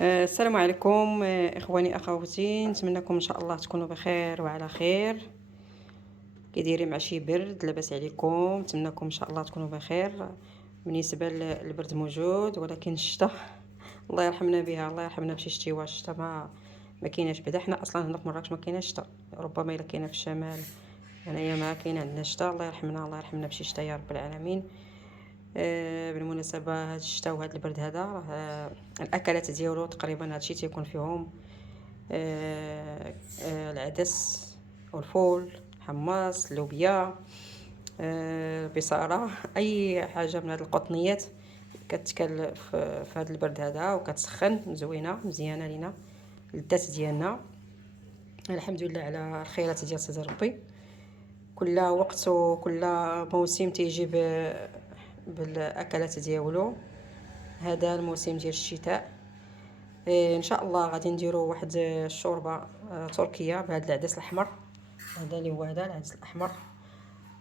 السلام عليكم، اخواني اخواتي، نتمنىكم ان شاء الله تكونوا بخير وعلى خير. كي مع شي برد؟ لاباس عليكم؟ نتمنىكم ان شاء الله تكونوا بخير. بالنسبه للبرد موجود، ولكن الشتاء الله يرحمنا بها، الله يرحمنا بشي شتيوه. الشتاء ما كايناش بعدا. حنا اصلا هنا في مراكش ما كايناش شتاء، ربما الا كاينه في الشمال، هنايا ما كاين عندنا شتاء. الله يرحمنا، الله يرحمنا بشي شتاء يا رب العالمين. بالمناسبه هذا الشتاء وهذا البرد هذا الاكلات ديالو تقريبا هادشي تيكون فيهم العدس والفول، حماص، اللوبيا، بصاره، اي حاجه من هاد القطنيات كتكل في هذا البرد هذا وكتسخن زوينه مزيانه لينا الذات ديالنا. الحمد لله على الخيرات ديال سيدي ربي. كل وقت وكل موسم تيجي بالاكلات ديالو. هذا الموسم ديال الشتاء ان شاء الله غادي نديروا واحد الشوربه تركيه بهذا العدس الاحمر. هذا اللي هو هذا العدس الاحمر،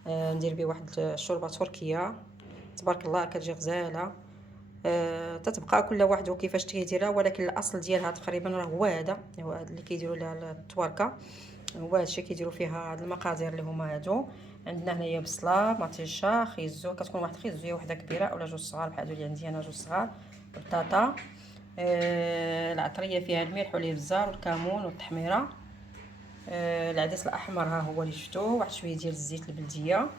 ندير به واحد الشوربه تركيه تبارك الله كتجي غزاله. تتبقى كل واحد وكيفاش تيديرها، ولكن الاصل ديالها تقريبا راه هو هذا اللي كيديروا لها التواركه. هو هادشي كيديروا فيها هاد المقادير اللي هما هادو. عندنا هنايا بصله، مطيشه، خيزو، كتكون واحد خيزويه وحده كبيره اولا جوج صغار بحال هادو اللي عندي انا، جوج صغار، بطاطا، العطريه فيها الملح والابزار والكمون والتحميره. العدس الاحمر ها هو اللي شفتوه، واحد شويه ديال الزيت البلديه.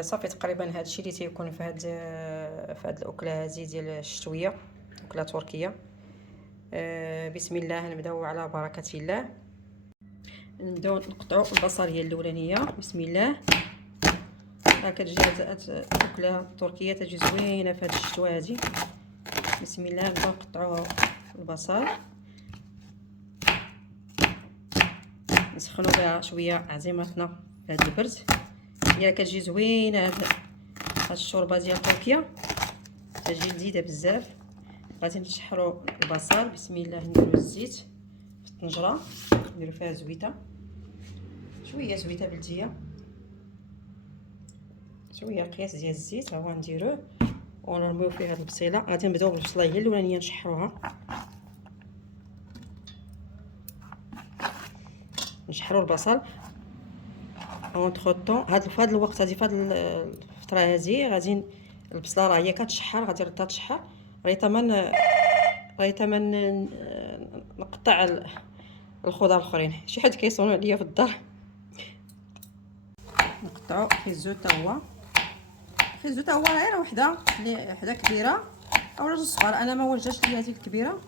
صافي تقريبا هادشي اللي تيكون في هاد الاكله هذه ديال الشتويه، اكله تركيه. بسم الله، نبداو على بركه الله. نبداو نقطعوا البصليه الاولانيه. بسم الله. كتجي هاد الاكله التركيه تجي زوينه في هاد الشتوه هذه. بسم الله. نبداو نقطعوا البصل، نسخنوا بها شويه عزيمتنا في هاد البرد. هي كتجي زوينه هاد الشوربه ديال تركيا، تجي لذيذه بزاف. غادي نشحروا البصل. بسم الله. نديروا الزيت في الطنجره، نديروا فيها زويته، شويه زويته بلديه، شويه قياس ديال الزيت ها هو نديروه، ونرميو فيها البصيله. غادي نبداو بالبصله هي الاولانيه نشحروها، نشحروا البصل اونطخ طون. هاد الوقت هادي، فهاد الفتره هادي غادي البصله راه هي كتشحر، غادي نردها تشحر. راه تمن نقطع الخضر الاخرين. شي حد كيصونوا عليا في الدار. نقطعوا خيزو حتى هو، خيزو حتى هو غير وحده كبيره اولا جوج صغار. انا ما وجدتش ليا هذيك الكبيره،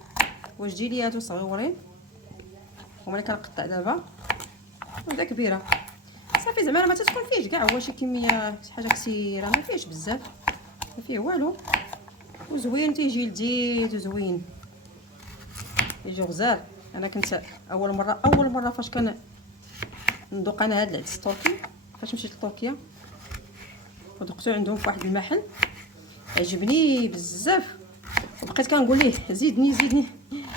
وجدي لي هادو صغيورين هما اللي كنقطع دابا. وحده كبيره صافي، زعما ما تتكون فيه كاع هو شي كميه، شي حاجه كثيره ما فيهش بزاف، ما فيه والو. وزوين تيجي لذيذ وزوين، يجي غزال. انا كنت اول مره فاش كان ندوق انا هاد العدس التركي، فاش مشيت لتركيا ودقتو عندهم في واحد المحل، عجبني بزاف. وبقيت كنقول ليه زيدني.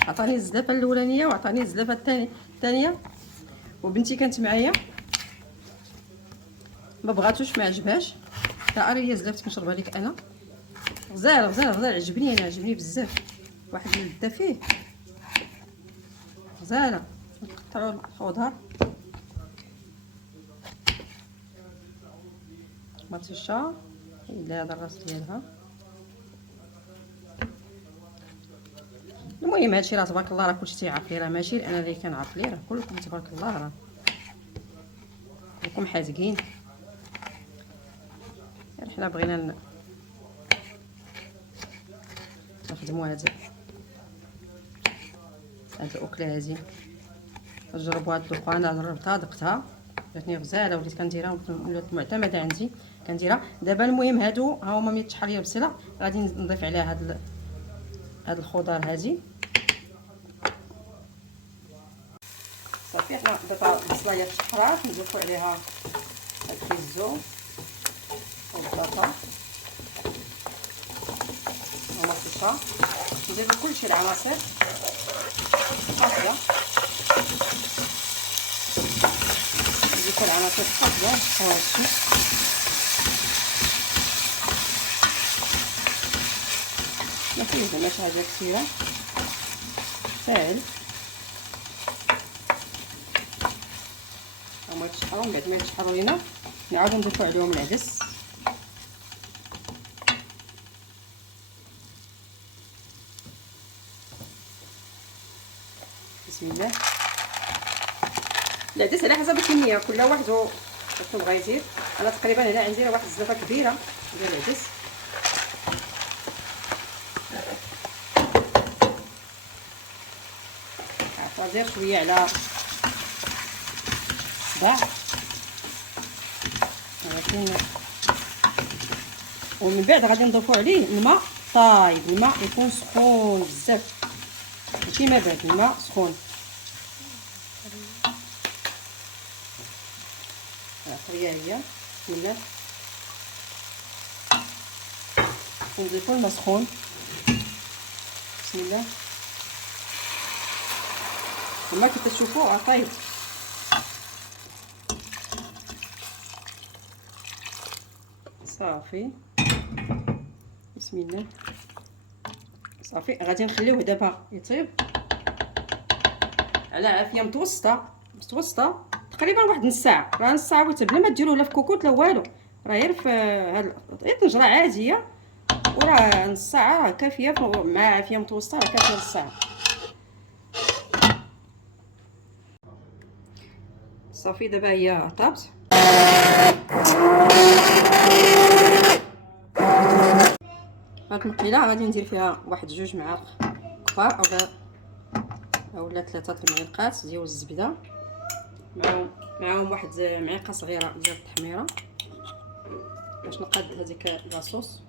عطاني الزلافه الاولانيه وعطاني الزلافه الثانيه، وبنتي كانت معايا ما بغاتوش، ما عجبهاش. راه هي زلفتك نشربها لك انا. غزال عجبني، انا عجبني بزاف، واحد اللذه فيه غزاله. نقطعوا الخضر، مطيشه الا هذا الراس ديالها. المهم هادشي راه تبارك الله راه كلشي تيعرف ليه، راه ماشي انا اللي كنعرف ليه، راه كلكم تبارك الله راه كلكم حازقين. حنا بغينا نخدموا هاد الاكله هذه. جربوا هاد الدقه، انا جربتها دقتها جاتني غزاله، وليت كنديرها ولات معتمده عندي كنديرها دابا. المهم هادو ها هما ملي تشحر ليا البصله غادي نضيف عليها هاد الخضر هذه. صافي حنا دابا البصله هي تشحرات، نضيفوا عليها الخيزو والبطاطا ومطيشه، نديرو كلشي العناصر قاصده، نضيفو العناصر قاصده هادشي. ما فيه زعما شي حاجه كثيره. ساهل. هما يتشحروا، من بعد ما يتشحروا لينا نعاودو نضيفو عليهم العدس. بسم الله. العدس على حسب الكميه، كل واحد شنو بغا يزيد. انا تقريبا هنا عندي واحد الزلافه كبيره ديال العدس. غادير شويه على صباع، ولكن ومن بعد غادي نضيفو عليه الماء طايب. الماء يكون سخون بزاف، ماشي ما بارد، الماء سخون. هي بسم الله. ونضيفو الماء سخون. بسم الله. الماء كي تشوفوه طايب. صافي. بسم الله. صافي غادي نخليوه دابا يطيب على عافيه متوسطه تقريبا واحد نص ساعه. راه نص ساعه ويطيب، بلا ما ديروا لا في كوكوط لا والو، راه غير في هاد الطنجره عاديه، وراه نص ساعه راه كافيه مع عافيه متوسطه، راه كافيه نص ساعه. صافي دابا هي طابت. هاد المقيله غادي ندير فيها واحد 2 معالق كبار اولا 3 المعالقات ديال الزبده، معاهم واحد معلقه صغيره ديال التحميره باش نقاد هذيك لاصوص.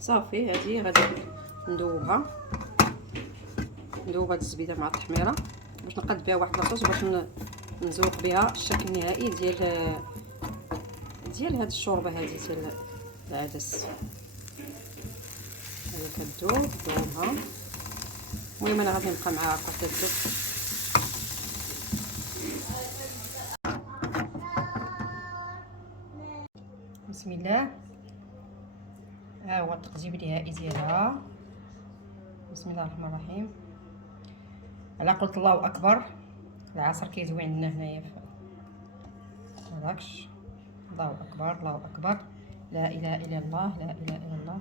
صافي هذه غادي ندوبها هاد الزبيده مع التحميره باش نقاد بها واحد لاصوص، باش نزوق بها الشكل النهائي ديال هاد الشوربه هذه ديال العدس. هذه كتذوب دوبها. المهم انا غادي نبقى معاها حتى تذوب. بسم الله. ها هو التقديم النهائي ديالها. بسم الله الرحمن الرحيم. على قلت الله اكبر، العصر كيدوي عندنا هنايا في مراكش. الله اكبر الله اكبر، لا اله الا الله لا اله الا الله.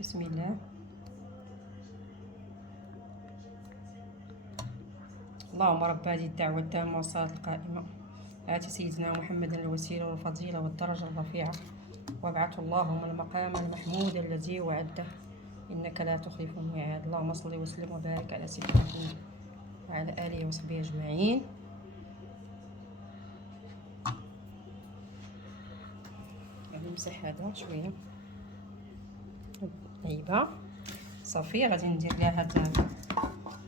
بسم الله. اللهم رب هذه الدعوة التامة والصلاة القائمة آت سيدنا محمد الوسيلة والفضيلة والدرجة الرفيعة، وابعث اللهم المقام المحمود الذي وعده إنك لا تخلف الميعاد. اللهم صل وسلم وبارك على سيدنا محمد وعلى آله وصحبه أجمعين. غادي نمسح هذا شوية طيبة. صافي غادي ندير لها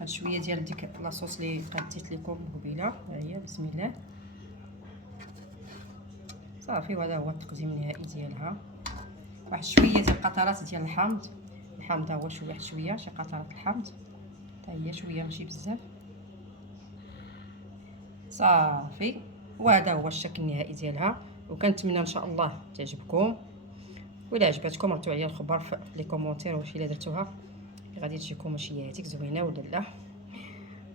هاد شويه ديال ديك لاصوص اللي قديت لكم قبيله. ها هي بسم الله. صافي وهذا هو التقديم النهائي ديالها. واحد شويه ديال قطرات ديال الحامض هو شويه شي قطرات الحامض حتى هي شويه ماشي بزاف. صافي وهذا هو الشكل النهائي ديالها، وكنتمنى ان شاء الله تعجبكم. وإلا عجبتكم عطوا عليا الخبر في لي كومونتير واش الا درتوها غادي تجيكم شي هاتيك زوينه ولا لا.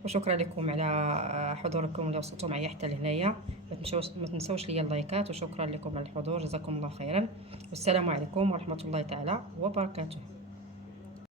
وشكرا لكم على حضوركم اللي وصلتوا معايا حتى لهنايا. ما تنسوش ليا اللايكات، وشكرا لكم على الحضور، جزاكم الله خيرا، والسلام عليكم ورحمه الله تعالى وبركاته.